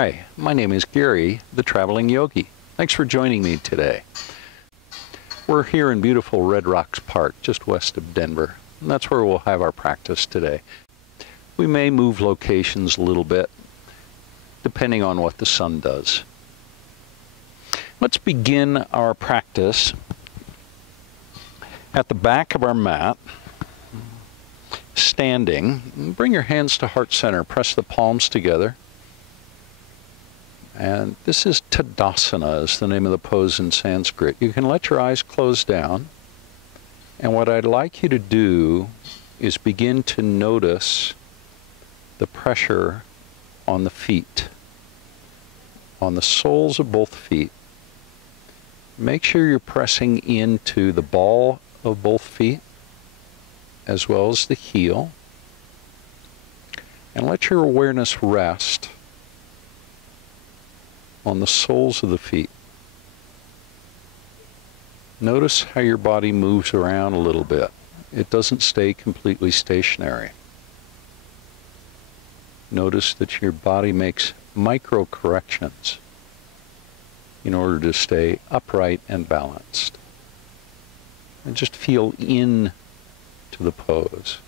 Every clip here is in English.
Hi, my name is Gary, the Traveling Yogi. Thanks for joining me today. We're here in beautiful Red Rocks Park, just west of Denver, and that's where we'll have our practice today. We may move locations a little bit, depending on what the sun does. Let's begin our practice at the back of our mat, standing. Bring your hands to heart center, press the palms together. And this is Tadasana, is the name of the pose in Sanskrit. You can let your eyes close down. And what I'd like you to do is begin to notice the pressure on the feet, on the soles of both feet. Make sure you're pressing into the ball of both feet, as well as the heel. And let your awareness rest on the soles of the feet. Notice how your body moves around a little bit. It doesn't stay completely stationary. Notice that your body makes micro corrections in order to stay upright and balanced. And just feel in to the pose.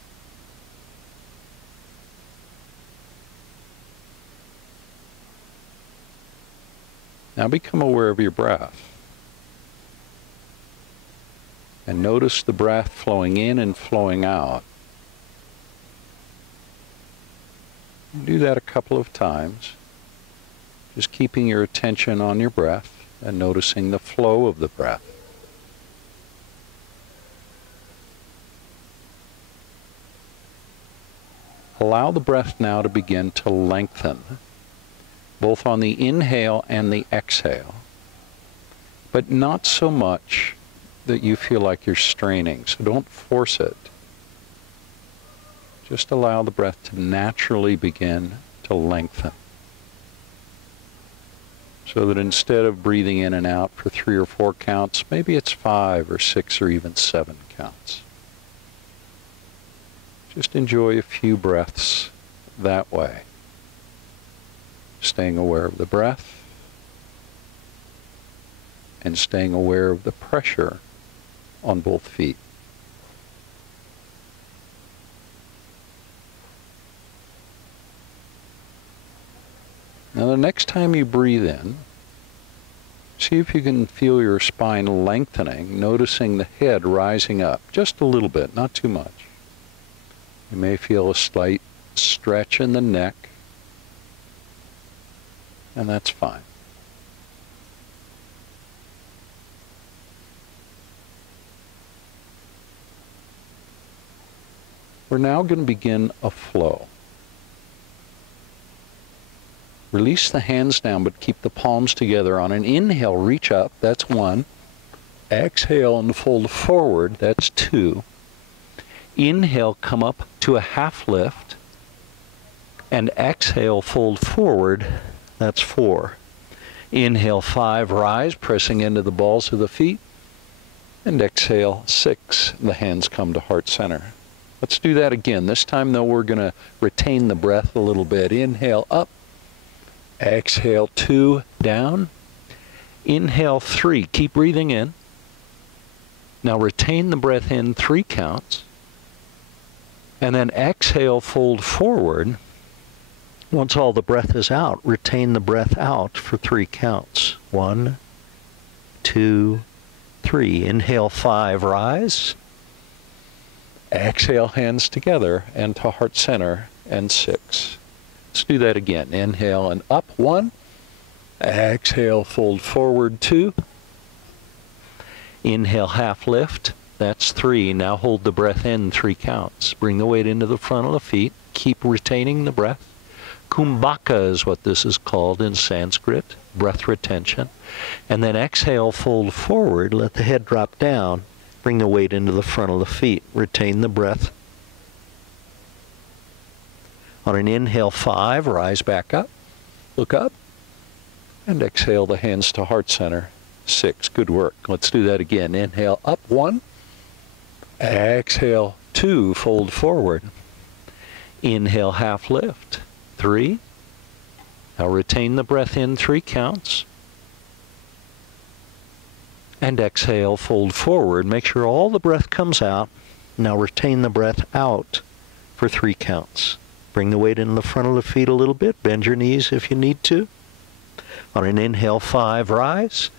Now become aware of your breath. And notice the breath flowing in and flowing out. Do that a couple of times. Just keeping your attention on your breath and noticing the flow of the breath. Allow the breath now to begin to lengthen, both on the inhale and the exhale, but not so much that you feel like you're straining, so don't force it. Just allow the breath to naturally begin to lengthen, so that instead of breathing in and out for 3 or 4 counts, maybe it's 5 or 6 or even 7 counts. Just enjoy a few breaths that way. Staying aware of the breath and staying aware of the pressure on both feet. Now the next time you breathe in, see if you can feel your spine lengthening, noticing the head rising up just a little bit, not too much. You may feel a slight stretch in the neck, and that's fine. We're now going to begin a flow. Release the hands down, but keep the palms together. On an inhale, reach up, that's 1. Exhale and fold forward, that's 2. Inhale, come up to a half lift, and exhale, fold forward, that's 4. Inhale, 5, rise, pressing into the balls of the feet, and exhale, 6, the hands come to heart center. Let's do that again. This time, though, we're going to retain the breath a little bit. Inhale, up. Exhale, 2, down. Inhale, 3, keep breathing in. Now retain the breath in 3 counts. And then exhale, fold forward. Once all the breath is out, retain the breath out for 3 counts. 1, 2, 3. Inhale, 5, rise. Exhale, hands together and to heart center, and 6. Let's do that again. Inhale and up, 1. Exhale, fold forward, 2. Inhale, half lift. That's 3. Now hold the breath in 3 counts. Bring the weight into the front of the feet. Keep retaining the breath. Kumbhaka is what this is called in Sanskrit, breath retention. And then exhale, fold forward. Let the head drop down. Bring the weight into the front of the feet. Retain the breath. On an inhale, 5, rise back up. Look up. And exhale the hands to heart center. 6. Good work. Let's do that again. Inhale, up, 1. Exhale, 2, fold forward. Inhale, half lift. 3. Now retain the breath in 3 counts. And exhale, fold forward. Make sure all the breath comes out. Now retain the breath out for 3 counts. Bring the weight in the front of the feet a little bit. Bend your knees if you need to. On an inhale, 5, rise.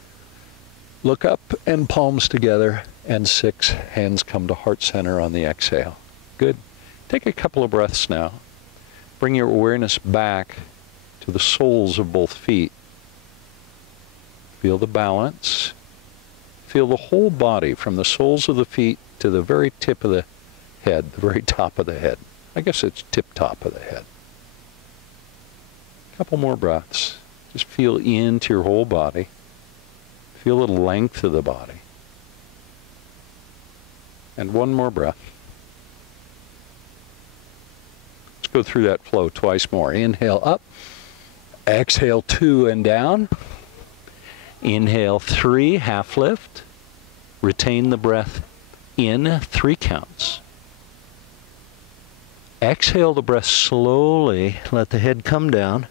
Look up and palms together. And 6, hands come to heart center on the exhale. Good. Take a couple of breaths now. Bring your awareness back to the soles of both feet. Feel the balance. Feel the whole body from the soles of the feet to the very tip of the head, the very top of the head. I guess it's tip-top of the head. A couple more breaths. Just feel into your whole body. Feel the length of the body. And one more breath. Let's go through that flow twice more. Inhale up. Exhale 2 and down. Inhale 3, half lift. Retain the breath in 3 counts. Exhale the breath slowly. Let the head come down.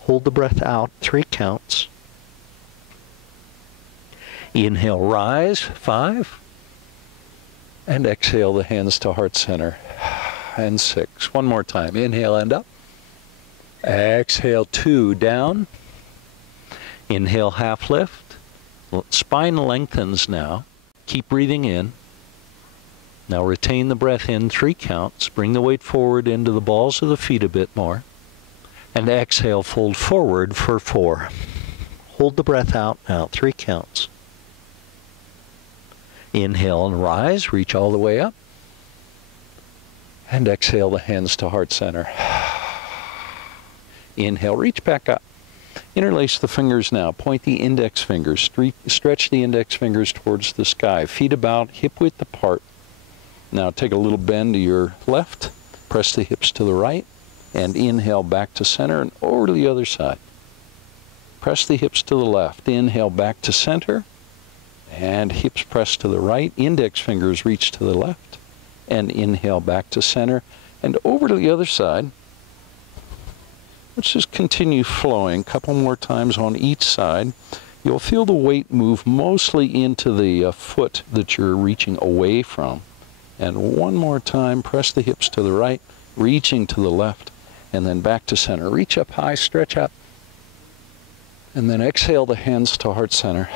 Hold the breath out 3 counts. Inhale, rise, 5. And exhale the hands to heart center. And 6. One more time. Inhale and up. Exhale 2 down. Inhale, half lift. Spine lengthens now. Keep breathing in. Now retain the breath in 3 counts. Bring the weight forward into the balls of the feet a bit more. And exhale, fold forward for 4. Hold the breath out now, 3 counts. Inhale and rise, reach all the way up. And exhale the hands to heart center. Inhale, reach back up. Interlace the fingers now. Point the index fingers. Stretch the index fingers towards the sky. Feet about, hip width apart. Now take a little bend to your left. Press the hips to the right. And inhale back to center and over to the other side. Press the hips to the left. Inhale back to center. And hips press to the right. Index fingers reach to the left. And inhale back to center. And over to the other side. Let's just continue flowing a couple more times on each side. You'll feel the weight move mostly into the foot that you're reaching away from. And one more time, press the hips to the right, reaching to the left, and then back to center. Reach up high, stretch up. And then exhale the hands to heart center.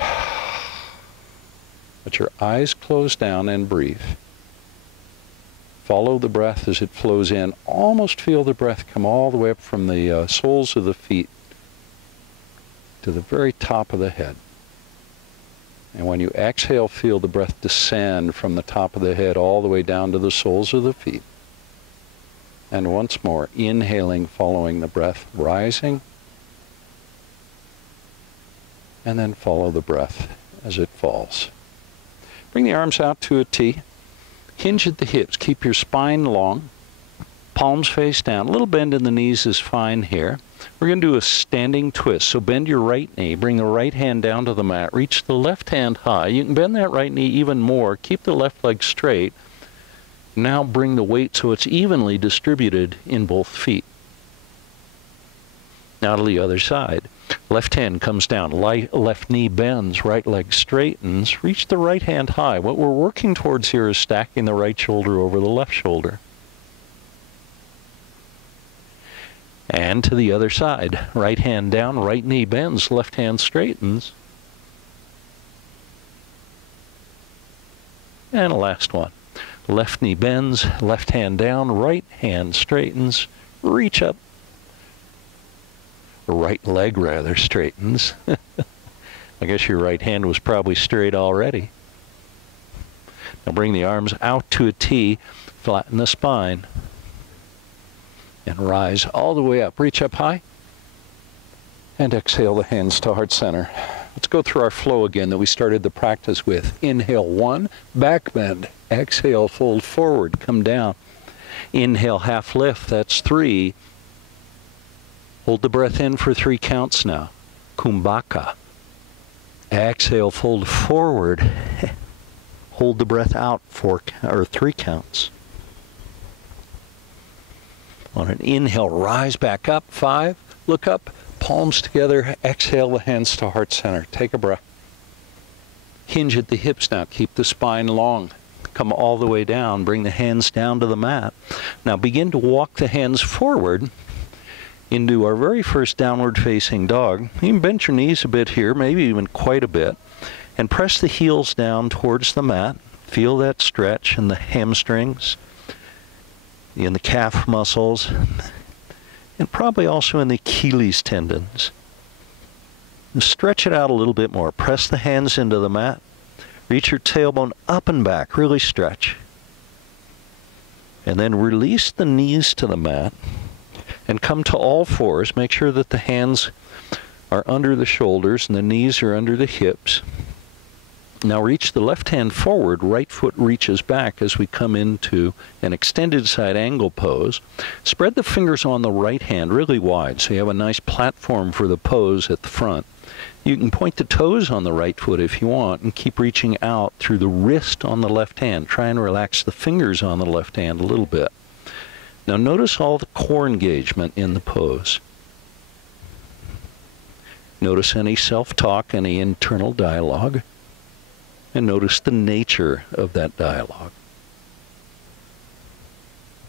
Let your eyes close down and breathe. Follow the breath as it flows in. Almost feel the breath come all the way up from the soles of the feet to the very top of the head. And when you exhale, feel the breath descend from the top of the head all the way down to the soles of the feet. And once more, inhaling, following the breath, rising. And then follow the breath as it falls. Bring the arms out to a T. Hinge at the hips. Keep your spine long. Palms face down. A little bend in the knees is fine here. We're going to do a standing twist. So bend your right knee. Bring the right hand down to the mat. Reach the left hand high. You can bend that right knee even more. Keep the left leg straight. Now bring the weight so it's evenly distributed in both feet. Now to the other side. Left hand comes down, left knee bends, right leg straightens. Reach the right hand high. What we're working towards here is stacking the right shoulder over the left shoulder. And to the other side. Right hand down, right knee bends, left hand straightens. And last one. Left knee bends, left hand down, right hand straightens. Reach up. Right leg rather straightens. I guess your right hand was probably straight already. Now bring the arms out to a T, flatten the spine, and rise all the way up. Reach up high, and exhale the hands to heart center. Let's go through our flow again that we started the practice with. Inhale 1, back bend. Exhale, fold forward, come down. Inhale, half lift, that's 3. Hold the breath in for 3 counts now. Kumbhaka. Exhale, fold forward. Hold the breath out for 3 counts. On an inhale, rise back up. 5, look up, palms together, exhale the hands to heart center. Take a breath. Hinge at the hips now, keep the spine long. Come all the way down, bring the hands down to the mat. Now begin to walk the hands forward into our very first downward facing dog. You can bend your knees a bit here, maybe even quite a bit, and press the heels down towards the mat. Feel that stretch in the hamstrings, in the calf muscles, and probably also in the Achilles tendons. And stretch it out a little bit more. Press the hands into the mat. Reach your tailbone up and back. Really stretch. And then release the knees to the mat and come to all fours. Make sure that the hands are under the shoulders and the knees are under the hips. Now reach the left hand forward, right foot reaches back as we come into an extended side angle pose. Spread the fingers on the right hand really wide so you have a nice platform for the pose at the front. You can point the toes on the right foot if you want and keep reaching out through the wrist on the left hand. Try and relax the fingers on the left hand a little bit. Now notice all the core engagement in the pose. Notice any self-talk, any internal dialogue. And notice the nature of that dialogue.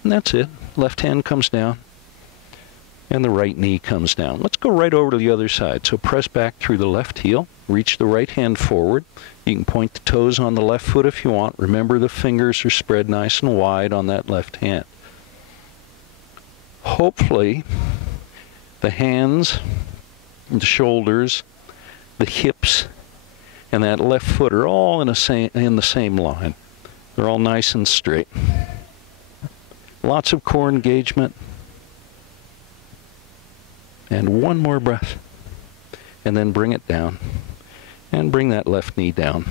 And that's it. Left hand comes down. And the right knee comes down. Let's go right over to the other side. So press back through the left heel. Reach the right hand forward. You can point the toes on the left foot if you want. Remember the fingers are spread nice and wide on that left hand. Hopefully, the hands, the shoulders, the hips, and that left foot are all in the same line. They're all nice and straight. Lots of core engagement. And one more breath. And then bring it down. And bring that left knee down.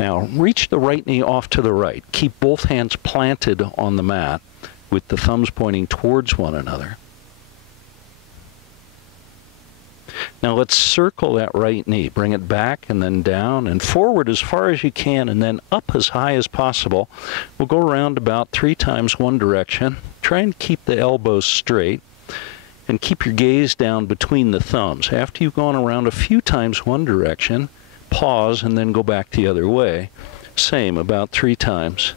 Now, reach the right knee off to the right. Keep both hands planted on the mat with the thumbs pointing towards one another. Now let's circle that right knee. Bring it back and then down and forward as far as you can and then up as high as possible. We'll go around about 3 times one direction. Try and keep the elbows straight and keep your gaze down between the thumbs. After you've gone around a few times one direction, pause and then go back the other way. Same, about 3 times.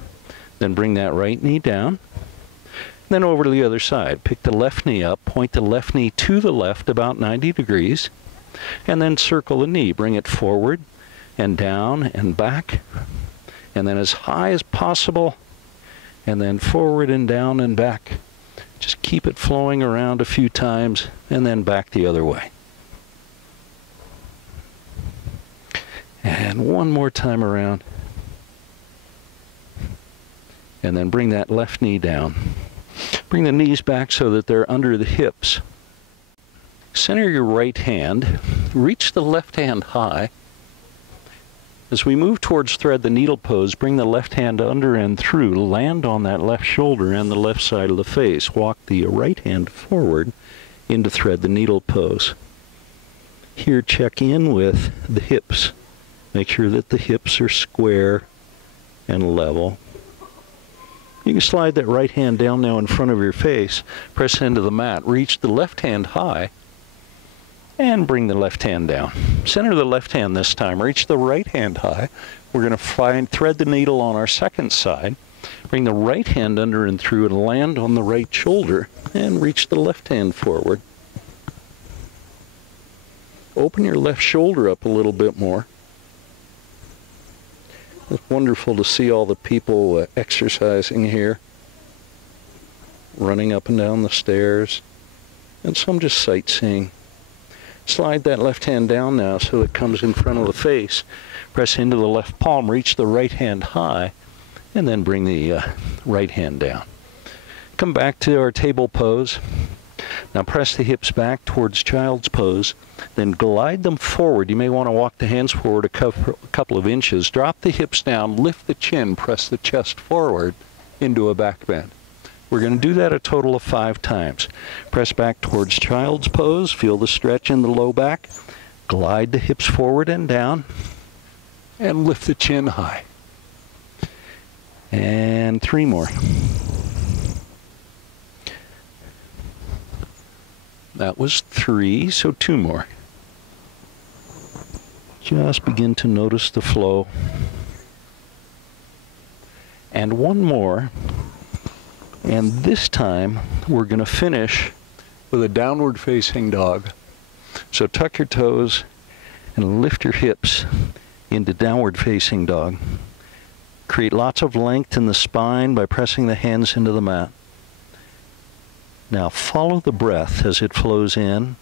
Then bring that right knee down. Then over to the other side. Pick the left knee up, point the left knee to the left about 90 degrees, and then circle the knee. Bring it forward and down and back, and then as high as possible, and then forward and down and back. Just keep it flowing around a few times, and then back the other way. And one more time around. And then bring that left knee down. Bring the knees back so that they're under the hips. Center your right hand. Reach the left hand high. As we move towards thread the needle pose, bring the left hand under and through. Land on that left shoulder and the left side of the face. Walk the right hand forward into thread the needle pose. Here, check in with the hips. Make sure that the hips are square and level. You can slide that right hand down now in front of your face, press into the mat, reach the left hand high, and bring the left hand down. Center the left hand this time, reach the right hand high. We're going to thread the needle on our second side, bring the right hand under and through and land on the right shoulder, and reach the left hand forward. Open your left shoulder up a little bit more. It's wonderful to see all the people exercising here, running up and down the stairs, and some just sightseeing. Slide that left hand down now so it comes in front of the face. Press into the left palm, reach the right hand high, and then bring the right hand down. Come back to our table pose. Now press the hips back towards child's pose, then glide them forward. You may want to walk the hands forward a couple of inches. Drop the hips down, lift the chin, press the chest forward into a back bend. We're going to do that a total of 5 times. Press back towards child's pose, feel the stretch in the low back, glide the hips forward and down, and lift the chin high. And 3 more. That was 3, so 2 more. Just begin to notice the flow. And 1 more. And this time, we're going to finish with a downward facing dog. So tuck your toes and lift your hips into downward facing dog. Create lots of length in the spine by pressing the hands into the mat. Now follow the breath as it flows in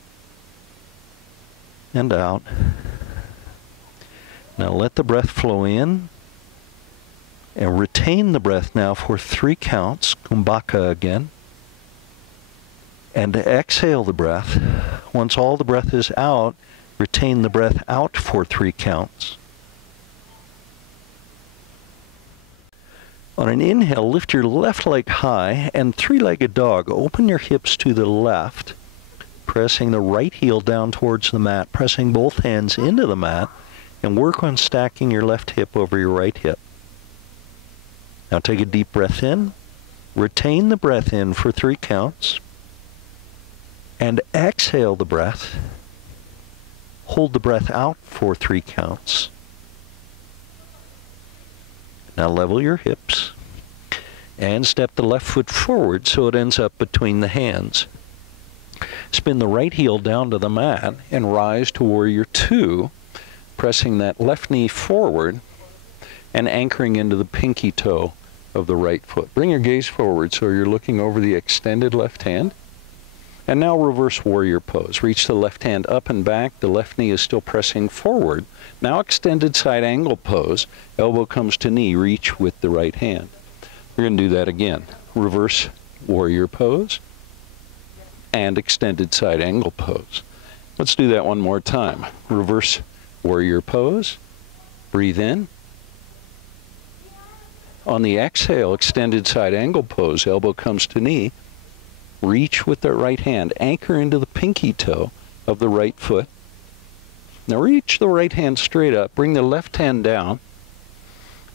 and out. Now let the breath flow in and retain the breath now for 3 counts, kumbhaka again. And exhale the breath. Once all the breath is out, retain the breath out for 3 counts. On an inhale, lift your left leg high and 3-legged dog. Open your hips to the left, pressing the right heel down towards the mat, pressing both hands into the mat, and work on stacking your left hip over your right hip. Now take a deep breath in, retain the breath in for 3 counts, and exhale the breath. Hold the breath out for 3 counts. Now level your hips and step the left foot forward so it ends up between the hands. Spin the right heel down to the mat and rise to warrior 2, pressing that left knee forward and anchoring into the pinky toe of the right foot. Bring your gaze forward so you're looking over the extended left hand. And now reverse warrior pose. Reach the left hand up and back. The left knee is still pressing forward. Now extended side angle pose. Elbow comes to knee. Reach with the right hand. We're going to do that again. Reverse warrior pose and extended side angle pose. Let's do that one more time. Reverse warrior pose. Breathe in. On the exhale, extended side angle pose. Elbow comes to knee. Reach with the right hand. Anchor into the pinky toe of the right foot. Now reach the right hand straight up. Bring the left hand down.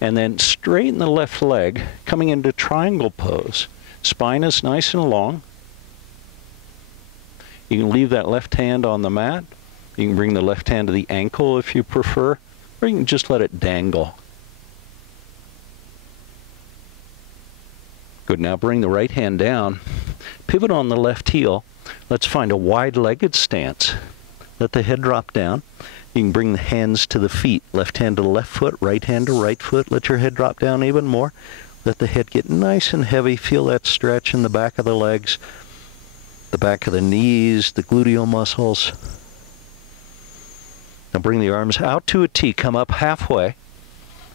And then straighten the left leg, coming into triangle pose. Spine is nice and long. You can leave that left hand on the mat. You can bring the left hand to the ankle if you prefer, or you can just let it dangle. Good. Now bring the right hand down. Pivot on the left heel. Let's find a wide-legged stance. Let the head drop down. You can bring the hands to the feet. Left hand to left foot, right hand to right foot. Let your head drop down even more. Let the head get nice and heavy. Feel that stretch in the back of the legs, the back of the knees, the gluteal muscles. Now bring the arms out to a T. Come up halfway.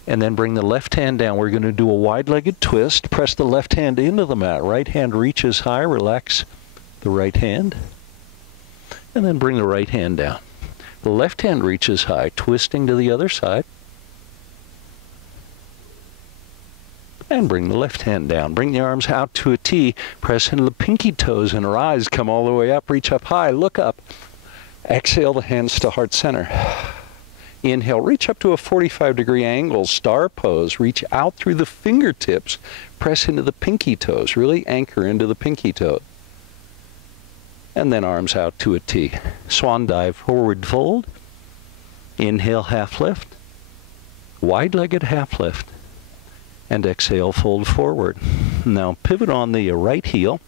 And then bring the left hand down. We're going to do a wide-legged twist. Press the left hand into the mat. Right hand reaches high. Relax the right hand. And then bring the right hand down. The left hand reaches high, twisting to the other side. And bring the left hand down. Bring the arms out to a T. Press into the pinky toes and rise. Come all the way up. Reach up high. Look up. Exhale the hands to heart center. Inhale, reach up to a 45-degree angle, star pose. Reach out through the fingertips. Press into the pinky toes. Really anchor into the pinky toe. And then arms out to a T. Swan dive, forward fold. Inhale, half lift. Wide-legged half lift. And exhale, fold forward. Now pivot on the right heel.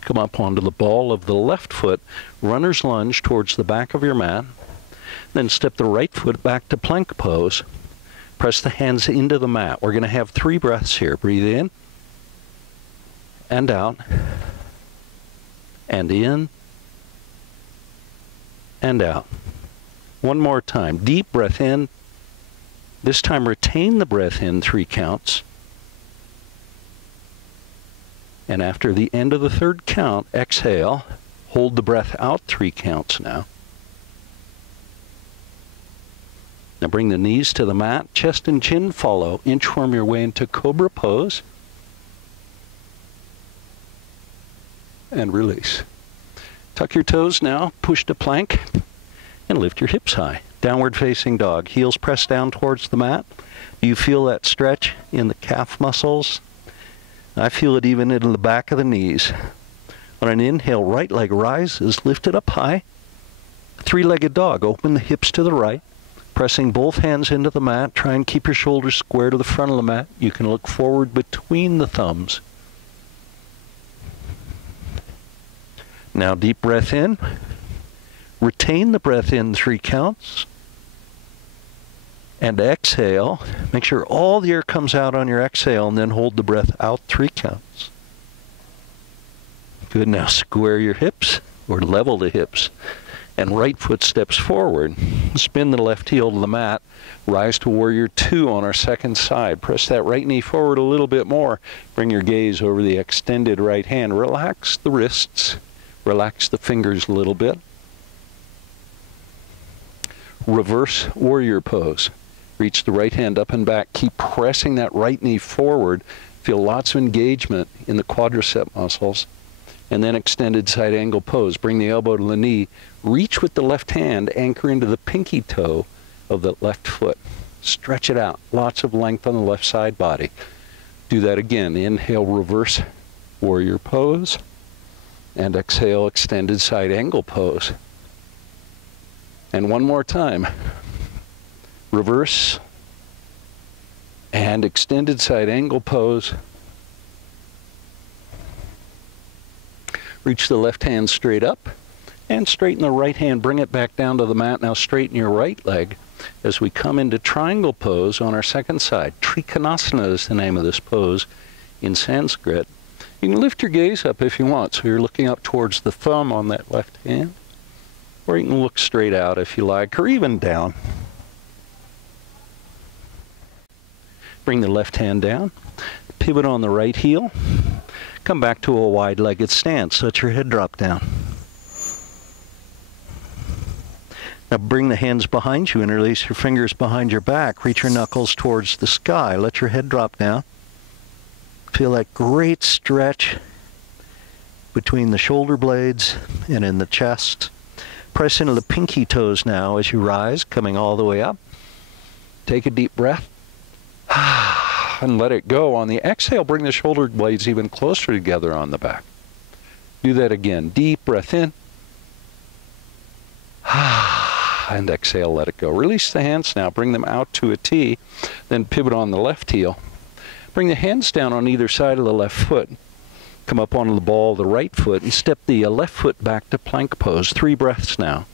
Come up onto the ball of the left foot. Runner's lunge towards the back of your mat. Then step the right foot back to plank pose. Press the hands into the mat. We're going to have 3 breaths here. Breathe in and out and in and out. One more time. Deep breath in. This time retain the breath in 3 counts. And after the end of the 3rd count, exhale. Hold the breath out 3 counts now. Now bring the knees to the mat, chest and chin follow. Inchworm your way into cobra pose. And release. Tuck your toes now, push to plank, and lift your hips high. Downward facing dog. Heels pressed down towards the mat. Do you feel that stretch in the calf muscles? I feel it even in the back of the knees. On an inhale, right leg rises, lift it up high. Three-legged dog. Open the hips to the right. Pressing both hands into the mat. Try and keep your shoulders square to the front of the mat. You can look forward between the thumbs. Now deep breath in. Retain the breath in 3 counts. And exhale. Make sure all the air comes out on your exhale, and then hold the breath out 3 counts. Good. Now square your hips, or level the hips. And right foot steps forward. Spin the left heel to the mat. Rise to warrior 2 on our second side. Press that right knee forward a little bit more. Bring your gaze over the extended right hand. Relax the wrists. Relax the fingers a little bit. Reverse warrior pose. Reach the right hand up and back. Keep pressing that right knee forward. Feel lots of engagement in the quadricep muscles. And then extended side angle pose. Bring the elbow to the knee. Reach with the left hand. Anchor into the pinky toe of the left foot. Stretch it out. Lots of length on the left side body. Do that again. Inhale, reverse warrior pose. And exhale, extended side angle pose. And one more time. Reverse and extended side angle pose. Reach the left hand straight up and straighten the right hand. Bring it back down to the mat. Now straighten your right leg as we come into triangle pose on our second side. Trikonasana is the name of this pose in Sanskrit. You can lift your gaze up if you want, so you're looking up towards the thumb on that left hand. Or you can look straight out if you like, or even down. Bring the left hand down. Pivot on the right heel. Come back to a wide-legged stance. Let your head drop down. Now bring the hands behind you. Interlace your fingers behind your back. Reach your knuckles towards the sky. Let your head drop down. Feel that great stretch between the shoulder blades and in the chest. Press into the pinky toes now as you rise, coming all the way up. Take a deep breath. And let it go. On the exhale, bring the shoulder blades even closer together on the back. Do that again. Deep breath in. And exhale, let it go. Release the hands now. Bring them out to a T. Then pivot on the left heel. Bring the hands down on either side of the left foot. Come up onto the ball of the right foot and step the left foot back to plank pose. 3 breaths now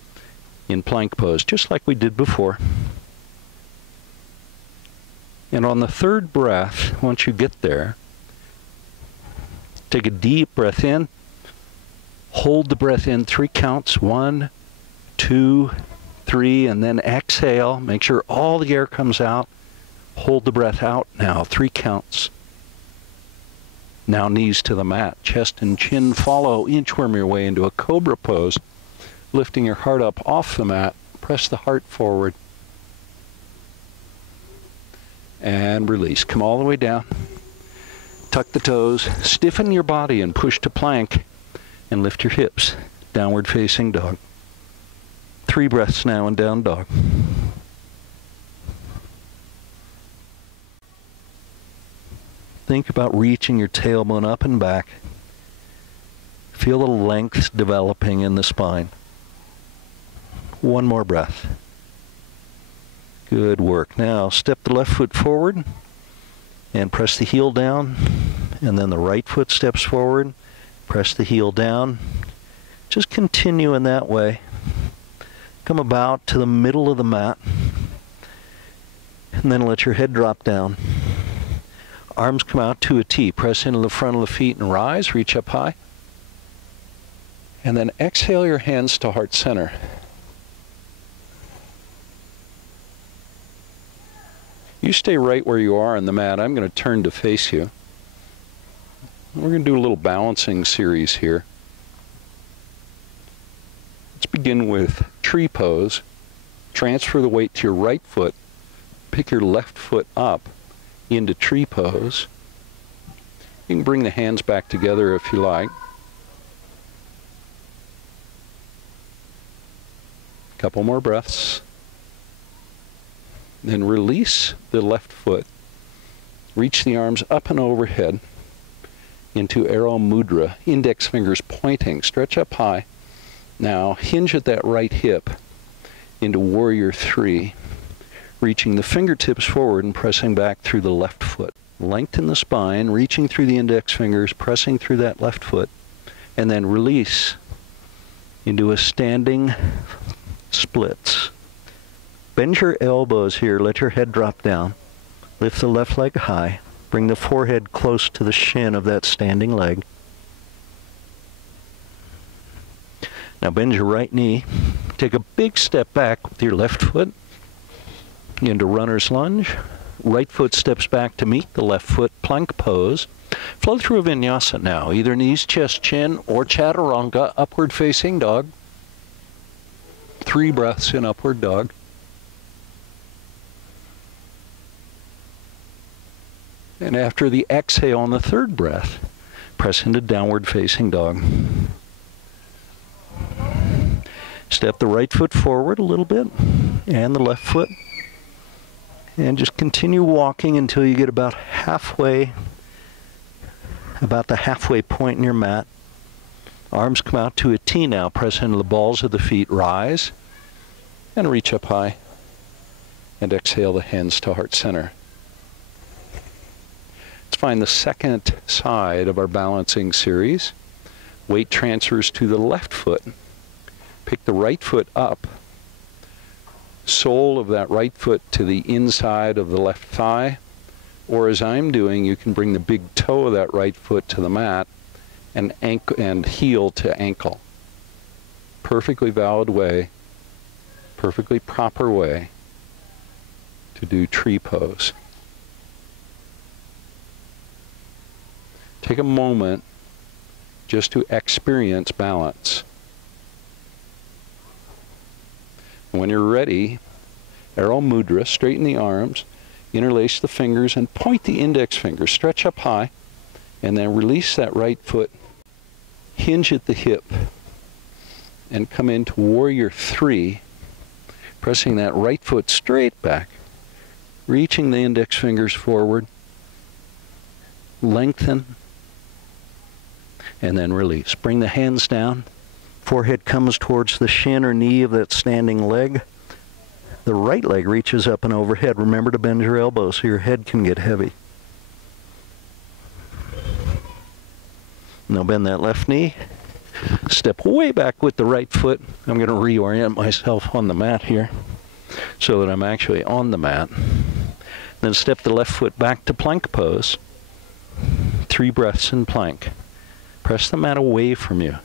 in plank pose, just like we did before. And on the 3rd breath, once you get there, take a deep breath in. Hold the breath in 3 counts. 1, 2, 3, and then exhale. Make sure all the air comes out. Hold the breath out now, 3 counts. Now knees to the mat, chest and chin follow. Inchworm your way into a cobra pose. Lifting your heart up off the mat. Press the heart forward. And release. Come all the way down. Tuck the toes. Stiffen your body and push to plank. And lift your hips. Downward facing dog. 3 breaths now in down dog. Think about reaching your tailbone up and back. Feel the length developing in the spine. 1 more breath. Good work. Now step the left foot forward and press the heel down. And then the right foot steps forward. Press the heel down. Just continue in that way. Come about to the middle of the mat. And then let your head drop down. Arms come out to a T. Press into the front of the feet and rise. Reach up high. And then exhale your hands to heart center. You stay right where you are on the mat. I'm going to turn to face you. We're going to do a little balancing series here. Let's begin with tree pose. Transfer the weight to your right foot. Pick your left foot up into tree pose. You can bring the hands back together if you like. Couple more breaths. Then release the left foot. Reach the arms up and overhead into arrow mudra, index fingers pointing, stretch up high. Now hinge at that right hip into warrior three, reaching the fingertips forward and pressing back through the left foot. Lengthen the spine, reaching through the index fingers, pressing through that left foot, and then release into a standing splits. Bend your elbows here, let your head drop down. Lift the left leg high, bring the forehead close to the shin of that standing leg. Now bend your right knee, take a big step back with your left foot into runner's lunge. Right foot steps back to meet the left foot, plank pose. Flow through a vinyasa now, either knees, chest, chin, or chaturanga, upward facing dog. 3 breaths in upward dog. And after the exhale on the 3rd breath, press into downward facing dog. Step the right foot forward a little bit, and the left foot. And just continue walking until you get about halfway, about the halfway point in your mat. Arms come out to a T now. Press into the balls of the feet. Rise and reach up high. And exhale the hands to heart center. Let's find the second side of our balancing series. Weight transfers to the left foot. Pick the right foot up. Sole of that right foot to the inside of the left thigh, or as I'm doing, you can bring the big toe of that right foot to the mat and heel to ankle. Perfectly valid way, perfectly proper way to do tree pose. Take a moment just to experience balance. When you're ready, arrow mudra, straighten the arms, interlace the fingers, and point the index finger. Stretch up high, and then release that right foot. Hinge at the hip, and come into warrior three, pressing that right foot straight back, reaching the index fingers forward, lengthen, and then release. Bring the hands down. Forehead comes towards the shin or knee of that standing leg. The right leg reaches up and overhead. Remember to bend your elbows so your head can get heavy. Now bend that left knee. Step way back with the right foot. I'm going to reorient myself on the mat here so that I'm actually on the mat. Then step the left foot back to plank pose. 3 breaths in plank. Press the mat away from you.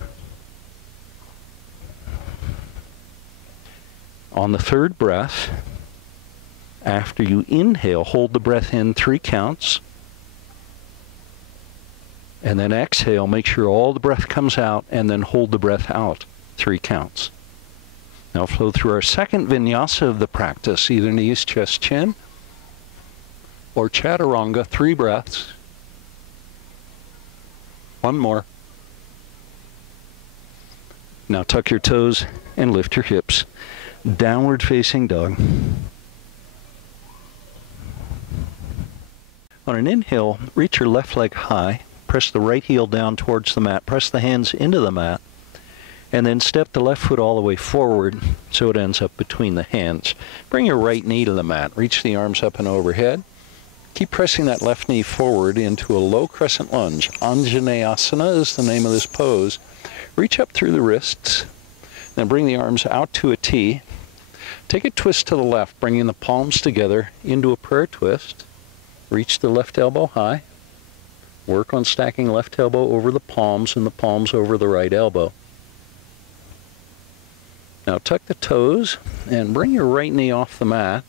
On the 3rd breath, after you inhale, hold the breath in 3 counts. And then exhale, make sure all the breath comes out, and then hold the breath out 3 counts. Now flow through our second vinyasa of the practice, either knees, chest, chin, or chaturanga, 3 breaths. 1 more. Now tuck your toes and lift your hips. Downward facing dog. On an inhale, reach your left leg high. Press the right heel down towards the mat. Press the hands into the mat. And then step the left foot all the way forward so it ends up between the hands. Bring your right knee to the mat. Reach the arms up and overhead. Keep pressing that left knee forward into a low crescent lunge. Anjaneyasana is the name of this pose. Reach up through the wrists. Then bring the arms out to a T. Take a twist to the left, bringing the palms together into a prayer twist. Reach the left elbow high. Work on stacking left elbow over the palms and the palms over the right elbow. Now tuck the toes and bring your right knee off the mat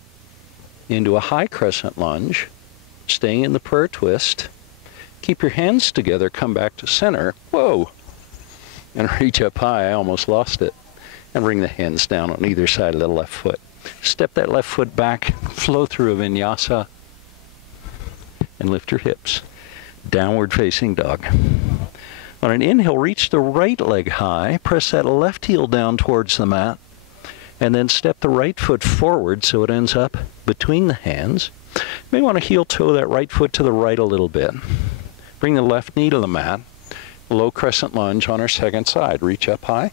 into a high crescent lunge, staying in the prayer twist. Keep your hands together, come back to center. Whoa! And reach up high. I almost lost it. And bring the hands down on either side of the left foot. Step that left foot back, flow through a vinyasa, and lift your hips. Downward facing dog. On an inhale, reach the right leg high, press that left heel down towards the mat, and then step the right foot forward so it ends up between the hands. You may want to heel toe that right foot to the right a little bit. Bring the left knee to the mat. Low crescent lunge on our second side. Reach up high.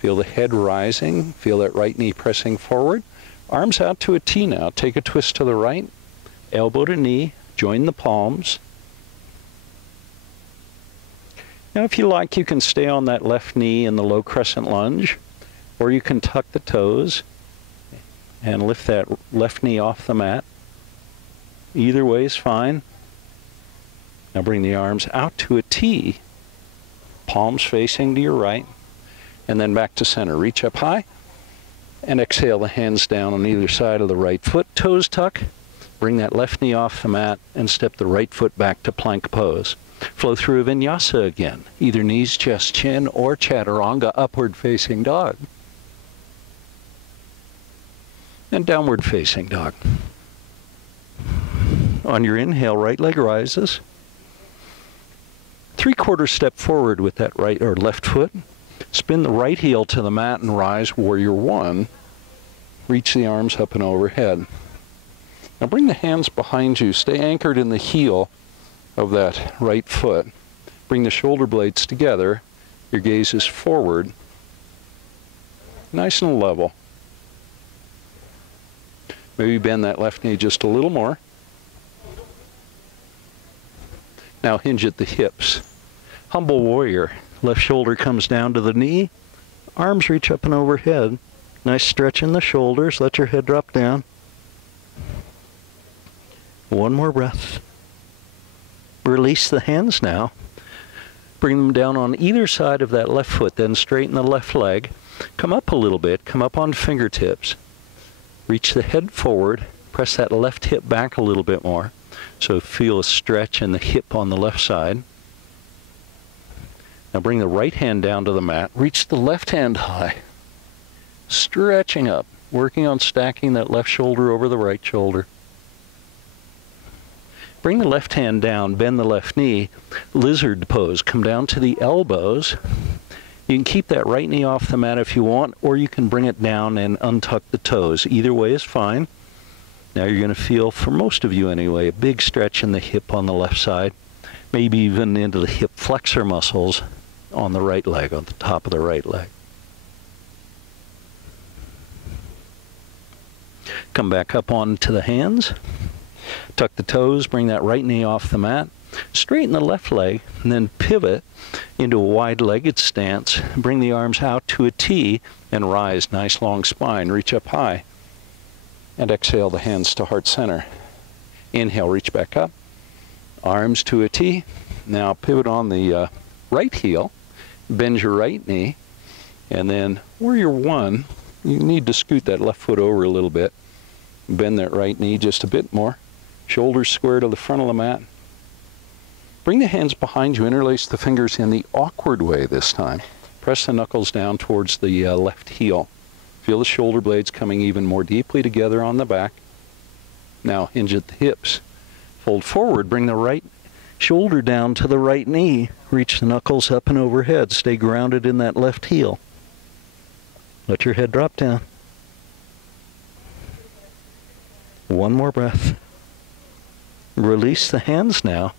Feel the head rising. Feel that right knee pressing forward. Arms out to a T now. Take a twist to the right. Elbow to knee. Join the palms. Now if you like, you can stay on that left knee in the low crescent lunge, or you can tuck the toes and lift that left knee off the mat. Either way is fine. Now bring the arms out to a T, palms facing to your right, and then back to center. Reach up high, and exhale the hands down on either side of the right foot. Toes tuck. Bring that left knee off the mat and step the right foot back to plank pose. Flow through a vinyasa again, either knees, chest, chin, or chaturanga, upward facing dog. And downward facing dog. On your inhale, right leg rises. 3/4 step forward with that right or left foot. Spin the right heel to the mat and rise, warrior one. Reach the arms up and overhead. Now bring the hands behind you. Stay anchored in the heel of that right foot. Bring the shoulder blades together. Your gaze is forward. Nice and level. Maybe bend that left knee just a little more. Now hinge at the hips. Humble warrior. Left shoulder comes down to the knee. Arms reach up and overhead. Nice stretch in the shoulders. Let your head drop down. One more breath. Release the hands now. Bring them down on either side of that left foot, then straighten the left leg. Come up a little bit, come up on fingertips. Reach the head forward, press that left hip back a little bit more. So feel a stretch in the hip on the left side. Now bring the right hand down to the mat, reach the left hand high. Stretching up, working on stacking that left shoulder over the right shoulder. Bring the left hand down, bend the left knee, lizard pose. Come down to the elbows. You can keep that right knee off the mat if you want, or you can bring it down and untuck the toes. Either way is fine. Now you're going to feel, for most of you anyway, a big stretch in the hip on the left side, maybe even into the hip flexor muscles on the right leg, on the top of the right leg. Come back up onto the hands. Tuck the toes, bring that right knee off the mat, straighten the left leg, and then pivot into a wide-legged stance. Bring the arms out to a T and rise. Nice long spine. Reach up high. And exhale the hands to heart center. Inhale, reach back up. Arms to a T. Now pivot on the right heel. Bend your right knee. And then warrior one, you need to scoot that left foot over a little bit. Bend that right knee just a bit more. Shoulders square to the front of the mat. Bring the hands behind you. Interlace the fingers in the awkward way this time. Press the knuckles down towards the left heel. Feel the shoulder blades coming even more deeply together on the back. Now hinge at the hips. Fold forward. Bring the right shoulder down to the right knee. Reach the knuckles up and overhead. Stay grounded in that left heel. Let your head drop down. One more breath. Release the hands now.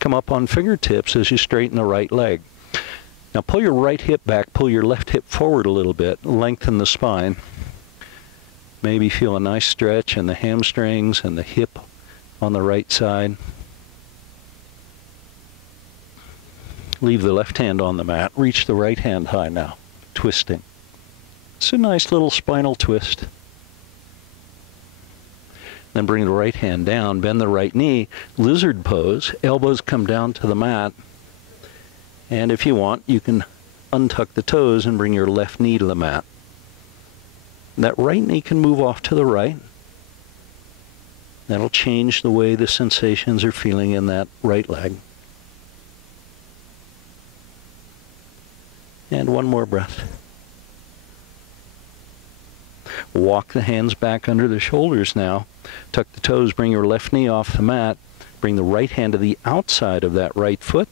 Come up on fingertips as you straighten the right leg. Now pull your right hip back, pull your left hip forward a little bit, lengthen the spine. Maybe feel a nice stretch in the hamstrings and the hip on the right side. Leave the left hand on the mat. Reach the right hand high now, twisting. It's a nice little spinal twist. Then bring the right hand down, bend the right knee, lizard pose, elbows come down to the mat. And if you want, you can untuck the toes and bring your left knee to the mat. That right knee can move off to the right. That'll change the way the sensations are feeling in that right leg. And one more breath. Walk the hands back under the shoulders now. Tuck the toes, bring your left knee off the mat. Bring the right hand to the outside of that right foot.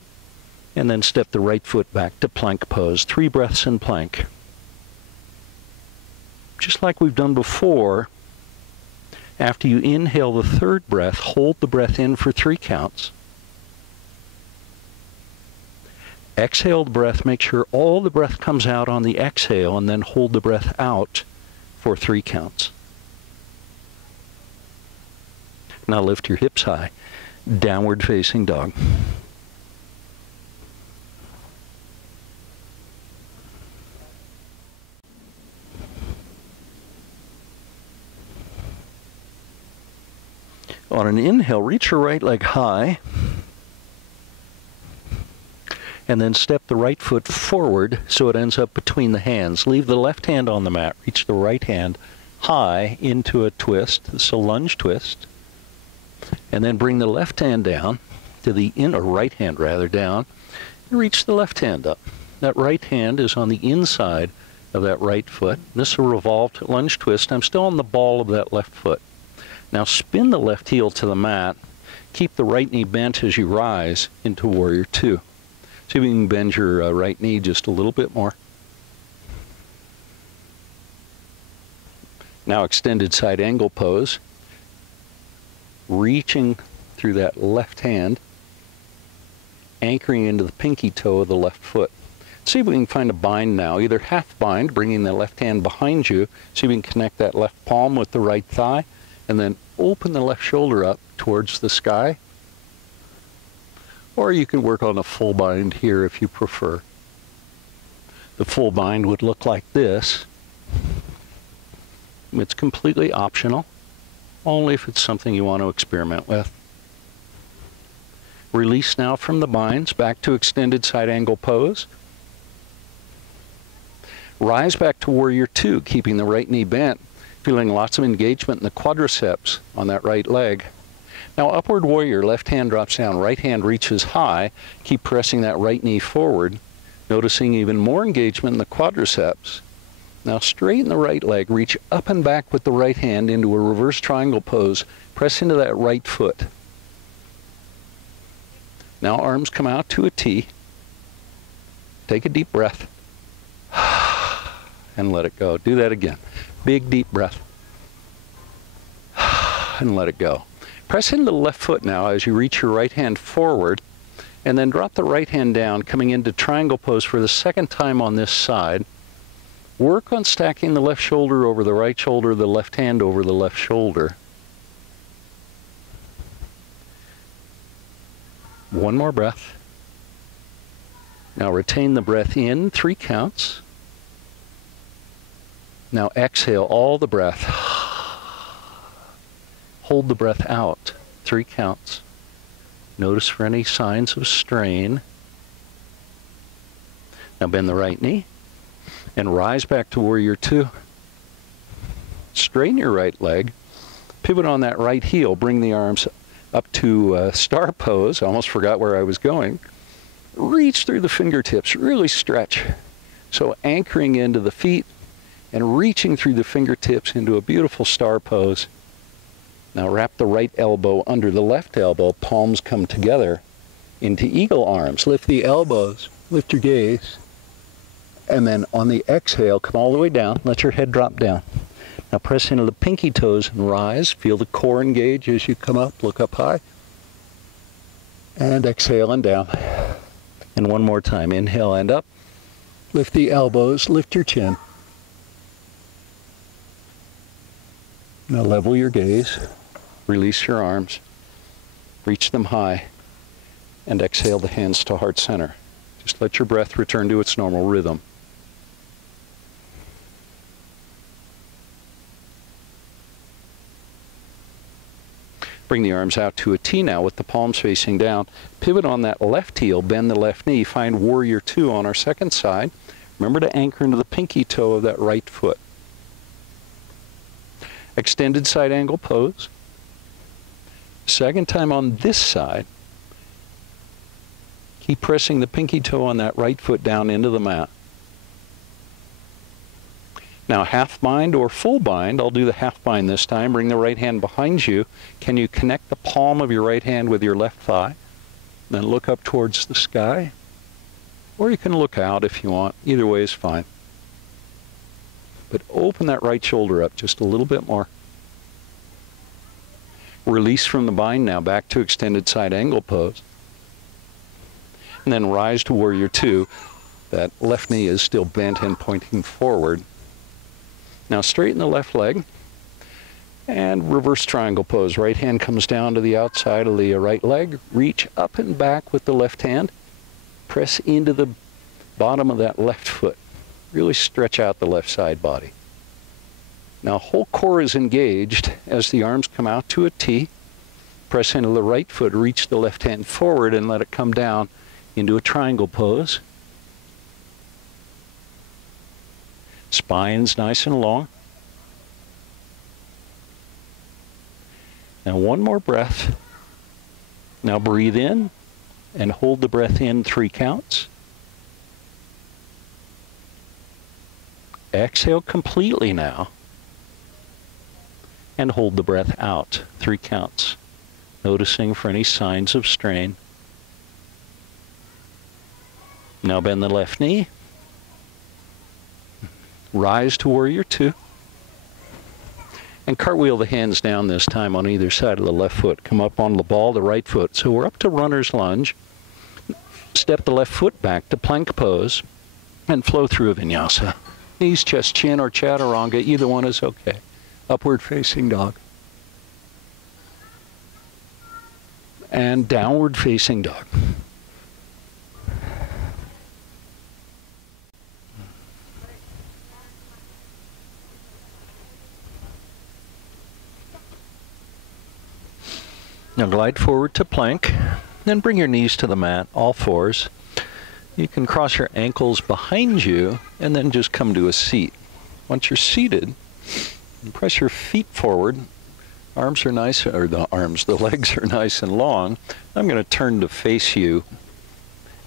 And then step the right foot back to plank pose. 3 breaths in plank. Just like we've done before, after you inhale the third breath, hold the breath in for 3 counts. Exhale the breath, make sure all the breath comes out on the exhale, and then hold the breath out for 3 counts. Now lift your hips high, downward facing dog. On an inhale, reach your right leg high, and then step the right foot forward so it ends up between the hands. Leave the left hand on the mat, reach the right hand high into a twist. This is a lunge twist. And then bring the left hand down to the or right hand rather, down, and reach the left hand up. That right hand is on the inside of that right foot. This is a revolved lunge twist. I'm still on the ball of that left foot. Now spin the left heel to the mat. Keep the right knee bent as you rise into Warrior Two. See if you can bend your right knee just a little bit more. Now extended side angle pose. Reaching through that left hand, anchoring into the pinky toe of the left foot. See if we can find a bind now, either half bind, bringing the left hand behind you. See if we can connect that left palm with the right thigh, and then open the left shoulder up towards the sky. Or you can work on a full bind here if you prefer. The full bind would look like this. It's completely optional, only if it's something you want to experiment with. Release now from the binds, back to extended side angle pose. Rise back to Warrior Two, keeping the right knee bent, feeling lots of engagement in the quadriceps on that right leg. Now upward warrior, left hand drops down, right hand reaches high. Keep pressing that right knee forward, noticing even more engagement in the quadriceps. Now straighten the right leg, reach up and back with the right hand into a reverse triangle pose. Press into that right foot. Now arms come out to a T. Take a deep breath. And let it go. Do that again. Big deep breath. And let it go. Press into the left foot now as you reach your right hand forward, and then drop the right hand down, coming into triangle pose for the second time on this side. Work on stacking the left shoulder over the right shoulder, the left hand over the left shoulder. One more breath. Now retain the breath in, 3 counts. Now exhale all the breath. Hold the breath out, 3 counts. Notice for any signs of strain. Now bend the right knee and rise back to Warrior Two. Straighten your right leg, pivot on that right heel, bring the arms up to star pose. I almost forgot where I was going. Reach through the fingertips, really stretch. So anchoring into the feet and reaching through the fingertips into a beautiful star pose. Now wrap the right elbow under the left elbow, palms come together into eagle arms. Lift the elbows, lift your gaze, and then on the exhale, come all the way down, let your head drop down. Now press into the pinky toes and rise. Feel the core engage as you come up, look up high. And exhale and down. And one more time, inhale and up. Lift the elbows, lift your chin. Now level your gaze. Release your arms, reach them high, and exhale the hands to heart center. Just let your breath return to its normal rhythm. Bring the arms out to a T now with the palms facing down. Pivot on that left heel, bend the left knee, find Warrior Two on our second side. Remember to anchor into the pinky toe of that right foot. Extended side angle pose. Second time on this side. Keep pressing the pinky toe on that right foot down into the mat. Now half bind or full bind. I'll do the half bind this time. Bring the right hand behind you. Can you connect the palm of your right hand with your left thigh? Then look up towards the sky. Or you can look out if you want. Either way is fine. But open that right shoulder up just a little bit more. Release from the bind now, back to extended side angle pose. And then rise to warrior two. That left knee is still bent and pointing forward. Now straighten the left leg and reverse triangle pose. Right hand comes down to the outside of the right leg. Reach up and back with the left hand. Press into the bottom of that left foot. Really stretch out the left side body. Now whole core is engaged as the arms come out to a T. Press into the right foot, reach the left hand forward and let it come down into a triangle pose. Spine's nice and long. Now one more breath. Now breathe in and hold the breath in 3 counts. Exhale completely now. And hold the breath out 3 counts. Noticing for any signs of strain. Now bend the left knee. Rise to warrior two. And cartwheel the hands down this time on either side of the left foot. Come up on the ball, the right foot. So we're up to runner's lunge. Step the left foot back to plank pose and flow through a vinyasa. Knees, chest, chin, or chaturanga, either one is okay. Upward facing dog. And downward facing dog. Now glide forward to plank, then bring your knees to the mat, all fours. You can cross your ankles behind you and then just come to a seat. Once you're seated, press your feet forward. Arms are nice, or the legs are nice and long. I'm going to turn to face you.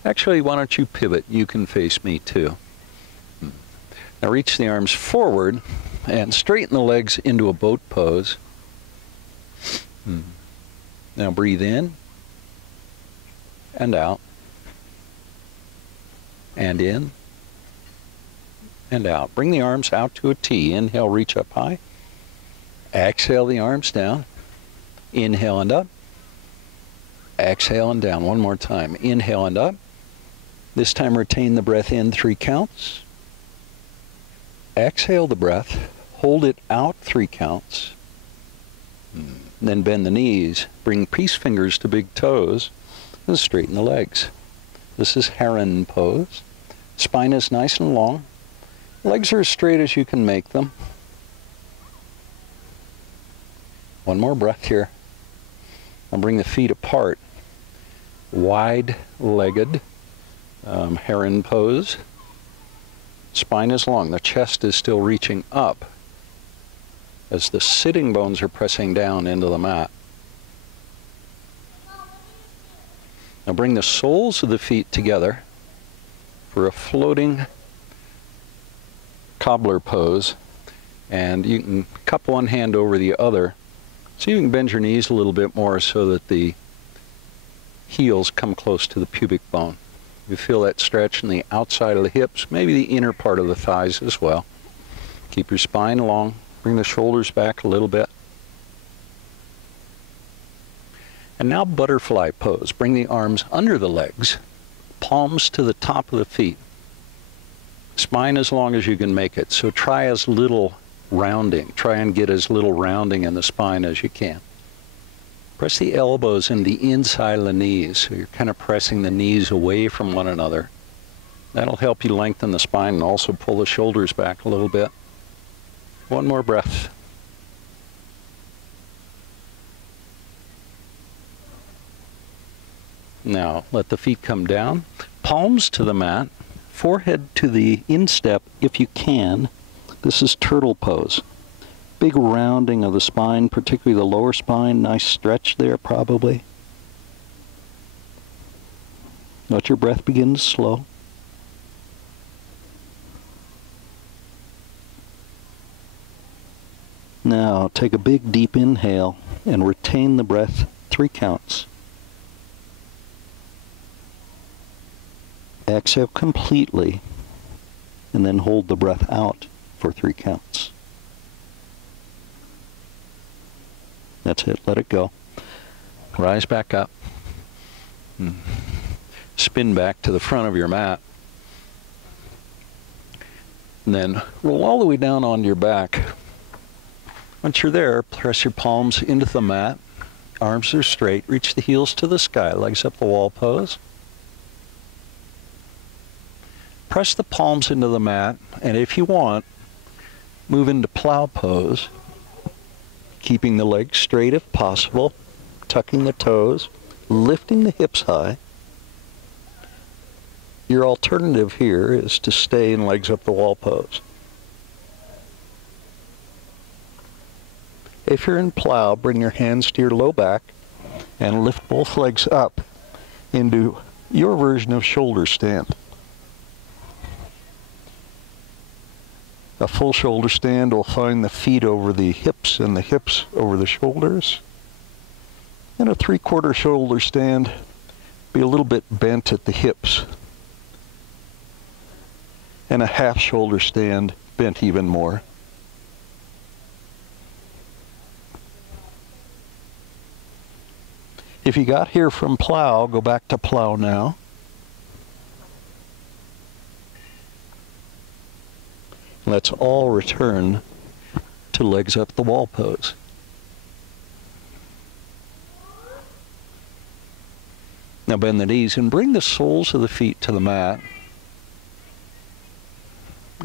Actually, why don't you pivot? You can face me too. Now reach the arms forward and straighten the legs into a boat pose. Now breathe in and out. And in and out. Bring the arms out to a T. Inhale, reach up high. Exhale the arms down. Inhale and up. Exhale and down. One more time. Inhale and up. This time retain the breath in 3 counts. Exhale the breath. Hold it out 3 counts. Then bend the knees. Bring peace fingers to big toes. And straighten the legs. This is heron pose. Spine is nice and long. Legs are as straight as you can make them. One more breath here. Now bring the feet apart. Wide-legged heron pose. Spine is long. The chest is still reaching up as the sitting bones are pressing down into the mat. Now bring the soles of the feet together for a floating cobbler pose. And you can cup one hand over the other. So you can bend your knees a little bit more so that the heels come close to the pubic bone. You feel that stretch in the outside of the hips, maybe the inner part of the thighs as well. Keep your spine long. Bring the shoulders back a little bit. And now butterfly pose. Bring the arms under the legs, palms to the top of the feet. Spine as long as you can make it. So try as little rounding. Try and get as little rounding in the spine as you can. Press the elbows in the inside of the knees. So you're kind of pressing the knees away from one another. That'll help you lengthen the spine and also pull the shoulders back a little bit. One more breath. Now, let the feet come down. Palms to the mat. Forehead to the instep if you can. This is turtle pose. Big rounding of the spine, particularly the lower spine. Nice stretch there, probably. Let your breath begin to slow. Now, take a big, deep inhale and retain the breath 3 counts. Exhale completely, and then hold the breath out for 3 counts. That's it. Let it go. Rise back up. spin back to the front of your mat. And then roll all the way down onto your back. Once you're there, press your palms into the mat. Arms are straight. Reach the heels to the sky. Legs up the wall pose. Press the palms into the mat, and if you want, move into plow pose, keeping the legs straight if possible, tucking the toes, lifting the hips high. Your alternative here is to stay in legs up the wall pose. If you're in plow, bring your hands to your low back and lift both legs up into your version of shoulder stand. A full shoulder stand will find the feet over the hips and the hips over the shoulders. And a 3/4 shoulder stand, be a little bit bent at the hips. And a half shoulder stand, bent even more. If you got here from plow, go back to plow now. Let's all return to legs up the wall pose. Now bend the knees and bring the soles of the feet to the mat.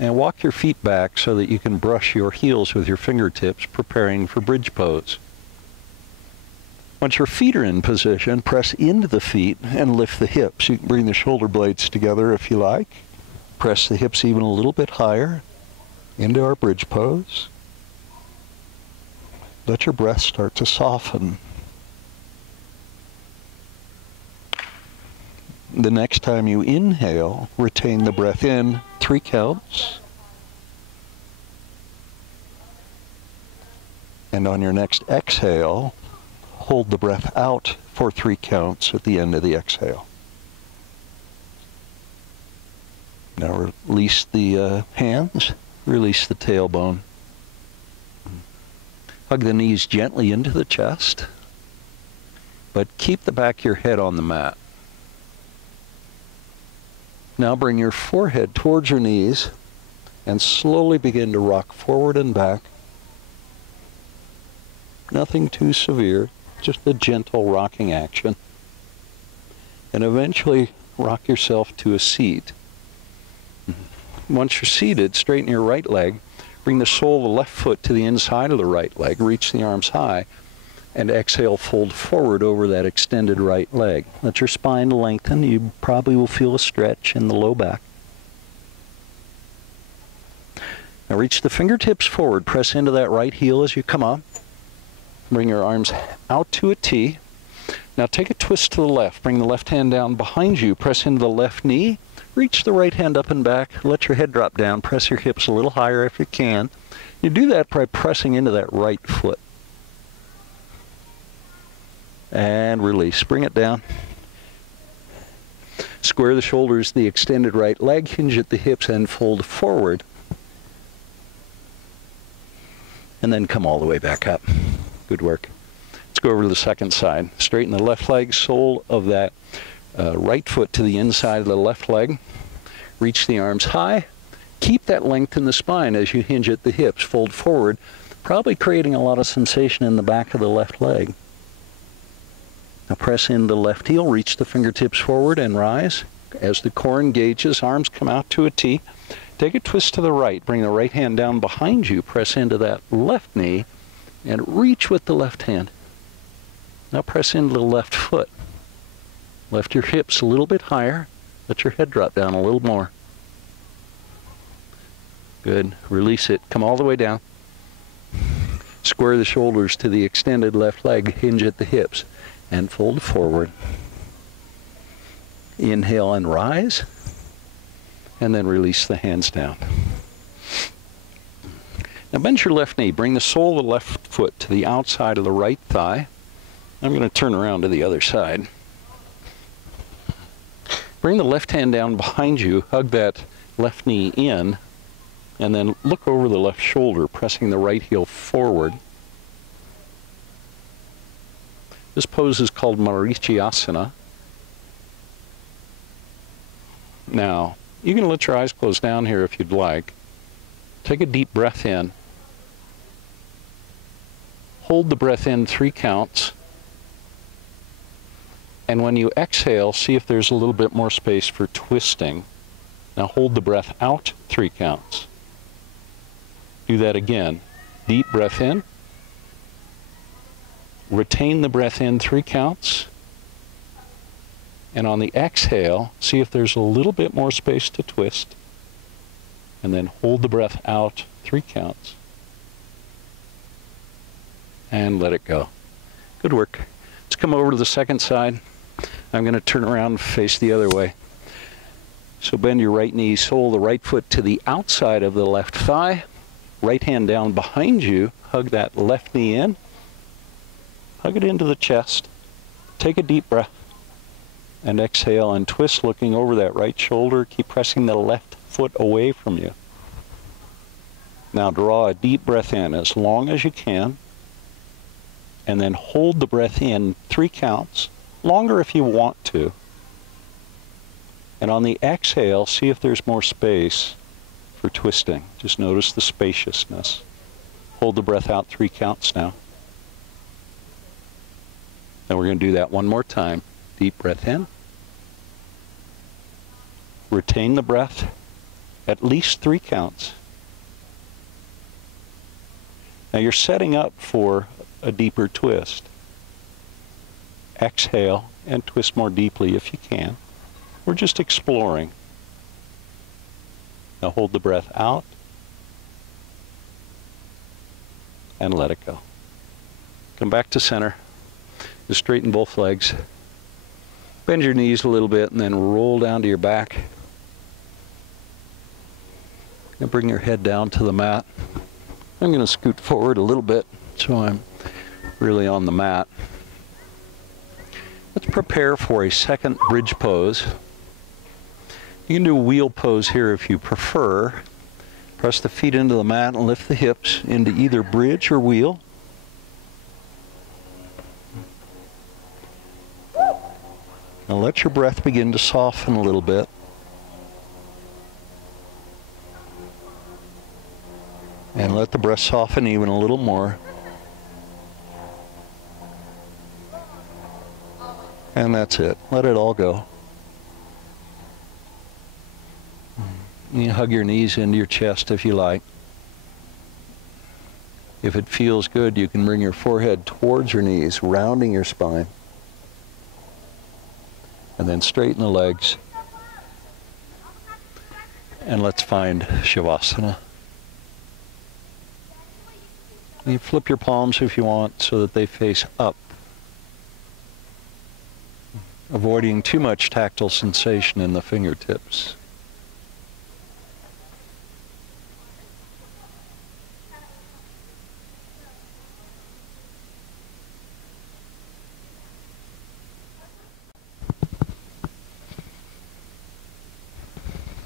And walk your feet back so that you can brush your heels with your fingertips, preparing for bridge pose. Once your feet are in position, press into the feet and lift the hips. You can bring the shoulder blades together if you like. Press the hips even a little bit higher into our bridge pose. Let your breath start to soften. The next time you inhale, retain the breath in 3 counts. And on your next exhale, hold the breath out for 3 counts at the end of the exhale. Now release the hands, release the tailbone. Hug the knees gently into the chest, but keep the back of your head on the mat. Now bring your forehead towards your knees and slowly begin to rock forward and back. Nothing too severe, just a gentle rocking action. And eventually rock yourself to a seat. Once you're seated, straighten your right leg. Bring the sole of the left foot to the inside of the right leg. Reach the arms high. And exhale, fold forward over that extended right leg. Let your spine lengthen. You probably will feel a stretch in the low back. Now reach the fingertips forward. Press into that right heel as you come up. Bring your arms out to a T. Now take a twist to the left. Bring the left hand down behind you. Press into the left knee. Reach the right hand up and back. Let your head drop down. Press your hips a little higher if you can. You do that by pressing into that right foot. And release. Bring it down. Square the shoulders, the extended right leg, hinge at the hips, and fold forward. And then come all the way back up. Good work. Let's go over to the second side. Straighten the left leg, sole of that right foot to the inside of the left leg. Reach the arms high. Keep that length in the spine as you hinge at the hips. Fold forward, probably creating a lot of sensation in the back of the left leg. Now press in the left heel, reach the fingertips forward and rise. As the core engages, arms come out to a T. Take a twist to the right. Bring the right hand down behind you. Press into that left knee and reach with the left hand. Now press into the left foot. Lift your hips a little bit higher. Let your head drop down a little more. Good. Release it. Come all the way down. Square the shoulders to the extended left leg. Hinge at the hips. And fold forward. Inhale and rise. And then release the hands down. Now bend your left knee. Bring the sole of the left foot to the outside of the right thigh. I'm going to turn around to the other side. Bring the left hand down behind you. Hug that left knee in. And then look over the left shoulder, pressing the right heel forward. This pose is called Marichyasana. Now, you can let your eyes close down here if you'd like. Take a deep breath in. Hold the breath in 3 counts. And when you exhale, see if there's a little bit more space for twisting. Now hold the breath out 3 counts. Do that again. Deep breath in. Retain the breath in 3 counts. And on the exhale, see if there's a little bit more space to twist. And then hold the breath out 3 counts. And let it go. Good work. Let's come over to the second side. I'm going to turn around and face the other way. So bend your right knee, sole the right foot to the outside of the left thigh. Right hand down behind you. Hug that left knee in. Hug it into the chest. Take a deep breath. And exhale and twist, looking over that right shoulder. Keep pressing the left foot away from you. Now draw a deep breath in as long as you can. And then hold the breath in 3 counts. Longer if you want to. And on the exhale, see if there's more space for twisting. Just notice the spaciousness. Hold the breath out 3 counts now. And we're going to do that one more time. Deep breath in. Retain the breath at least 3 counts. Now you're setting up for a deeper twist. Exhale and twist more deeply if you can. We're just exploring. Now hold the breath out and let it go. Come back to center. Just straighten both legs. Bend your knees a little bit and then roll down to your back. And bring your head down to the mat. I'm going to scoot forward a little bit so I'm really on the mat. Let's prepare for a second bridge pose. You can do a wheel pose here if you prefer. Press the feet into the mat and lift the hips into either bridge or wheel. Now let your breath begin to soften a little bit. And let the breath soften even a little more. And that's it. Let it all go. You hug your knees into your chest if you like. If it feels good, you can bring your forehead towards your knees, rounding your spine. And then straighten the legs. And let's find Shavasana. You flip your palms if you want so that they face up. Avoiding too much tactile sensation in the fingertips.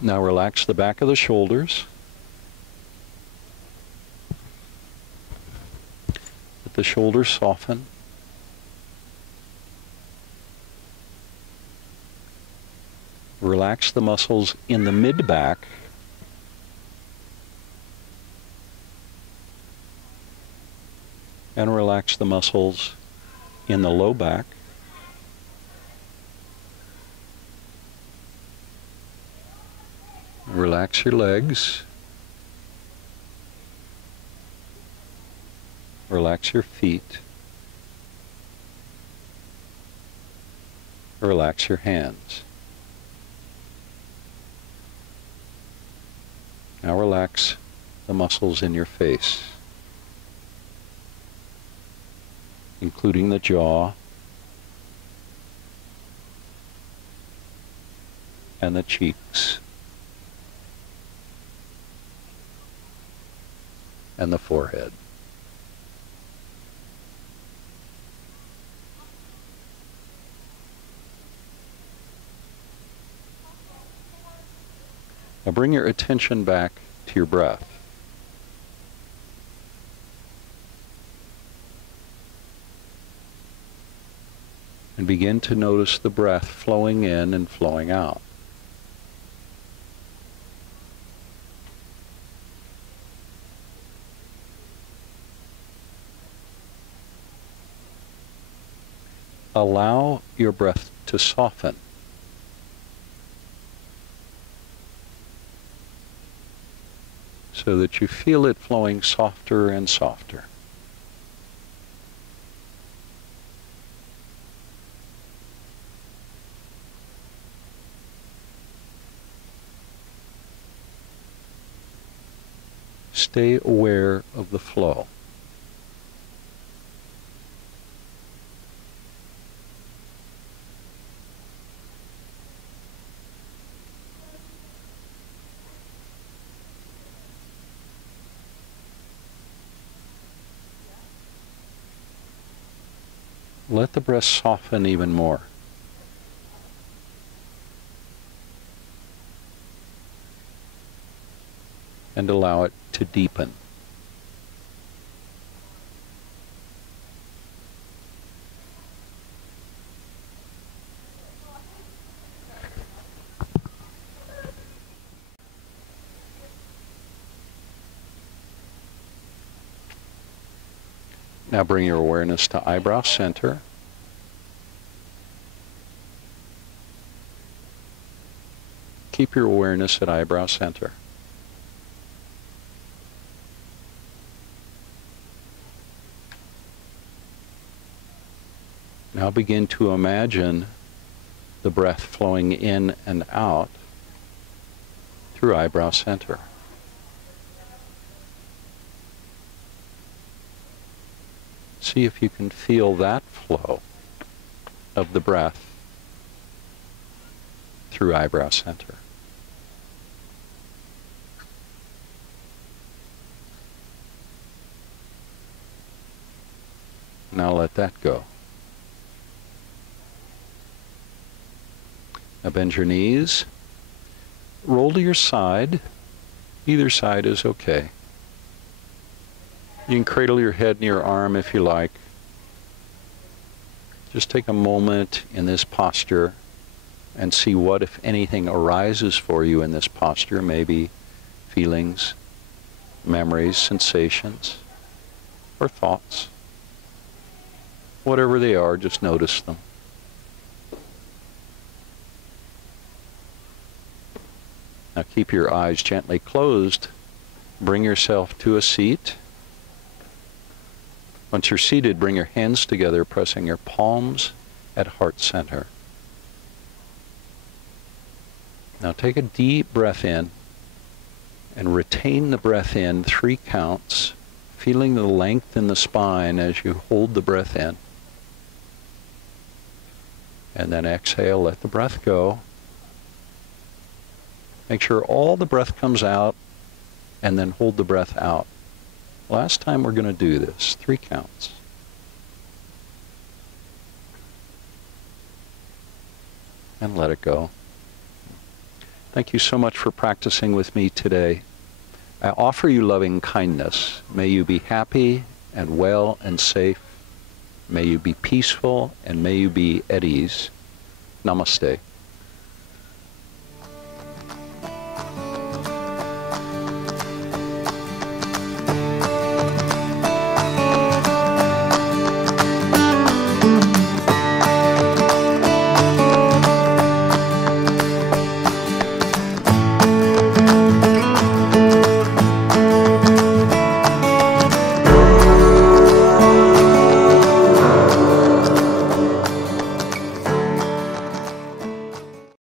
Now relax the back of the shoulders. Let the shoulders soften. Relax the muscles in the mid-back. And relax the muscles in the low back. Relax your legs. Relax your feet. Relax your hands. Now relax the muscles in your face, including the jaw and the cheeks and the forehead. Now bring your attention back to your breath. And begin to notice the breath flowing in and flowing out. allow your breath to soften. So that you feel it flowing softer and softer. Stay aware of the flow. Let the breath soften even more. And allow it to deepen. Now bring your awareness to eyebrow center. Keep your awareness at eyebrow center. Now begin to imagine the breath flowing in and out through eyebrow center. See if you can feel that flow of the breath through eyebrow center. Now let that go. Now bend your knees. Roll to your side. Either side is okay. You can cradle your head in your arm if you like. Just take a moment in this posture and see what, if anything, arises for you in this posture. Maybe feelings, memories, sensations, or thoughts. Whatever they are, just notice them. Now keep your eyes gently closed. Bring yourself to a seat. Once you're seated, bring your hands together, pressing your palms at heart center. Now take a deep breath in and retain the breath in 3 counts, feeling the length in the spine as you hold the breath in. And then exhale, let the breath go. Make sure all the breath comes out and then hold the breath out. Last time we're going to do this, 3 counts. And let it go. Thank you so much for practicing with me today. I offer you loving kindness. May you be happy and well and safe. May you be peaceful and may you be at ease. Namaste.